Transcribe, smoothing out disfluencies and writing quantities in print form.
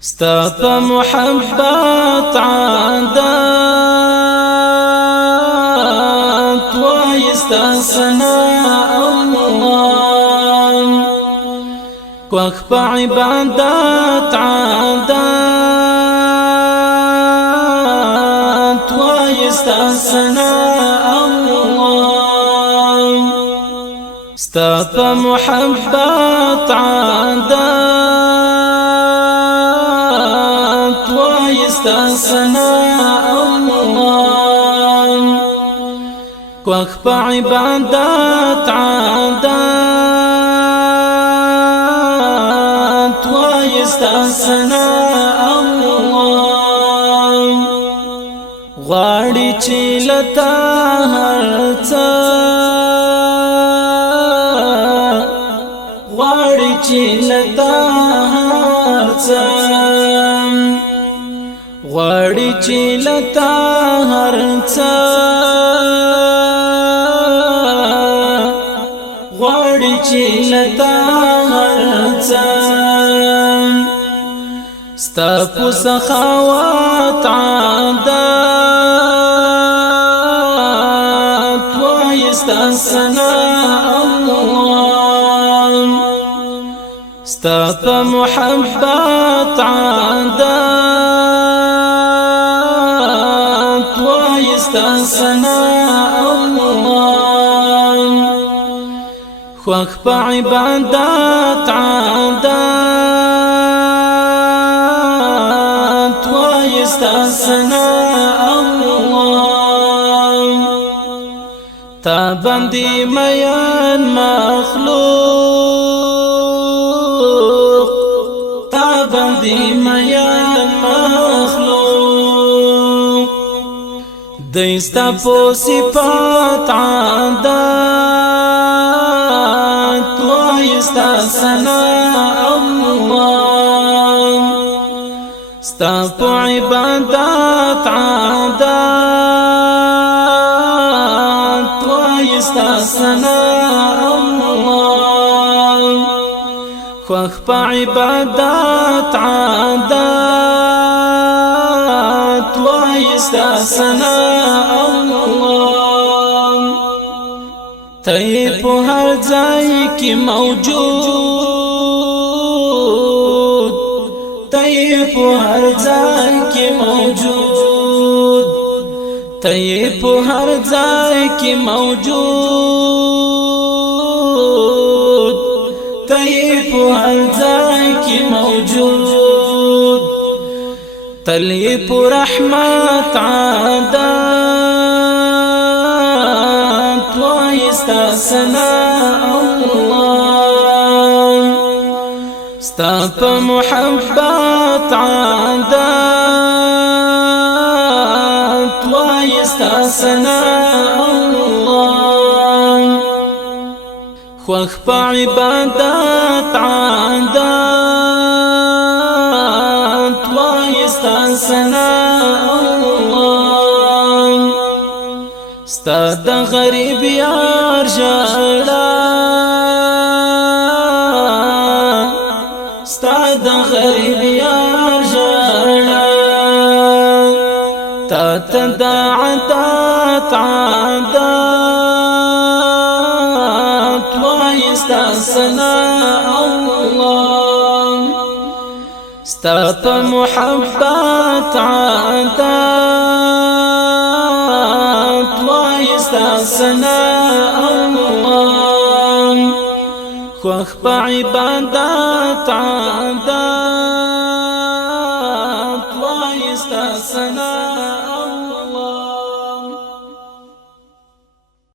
ستا په محبت عادات وای ستا ثنا الله کوخ په عبادت عادات وای ستا ثنا الله ستا په محبت عادات وایستا ثنا الله کوخ په عبادت عادات وایستا ثنا الله غواړي چې لتا هر څه غواړي چې لتا هر څه غواړي چې لتا هر څه غواړي چې لتا هر څه ستا په سخاوت عادات وای ستا ثنا الله ستا په محبت عادات وای ستا ثنا الله خوخ په عبادت عادات وای ستا ثنا الله تا باندې میان مخلوق تا باندې میان مخلوق دستا په صفات عادات وای ستا ثنا الله ستا په عبادت عادات وای ستا ثنا الله خوخ په عبادت عادات وای ستا ثنا الله ته په هر ځای کې موجود ته په هر ځای کې موجود ته په هر ځای کې موجود ته په هر ځای کې موجود تلی په رحمت عادات وای ستا ثنا الله ستا په محبت عادات وای ستا ثنا الله خوخ په عبادت عادات وای ستا ثنا الله ستا د غریب یار ژړا ستا د غریب یار ژړا تا ته د عادت عادات وای ستا ثنا الله ستا په محبت عادات وای ستا ثنا الله خوخ په عبادت عادات وای ستا ثنا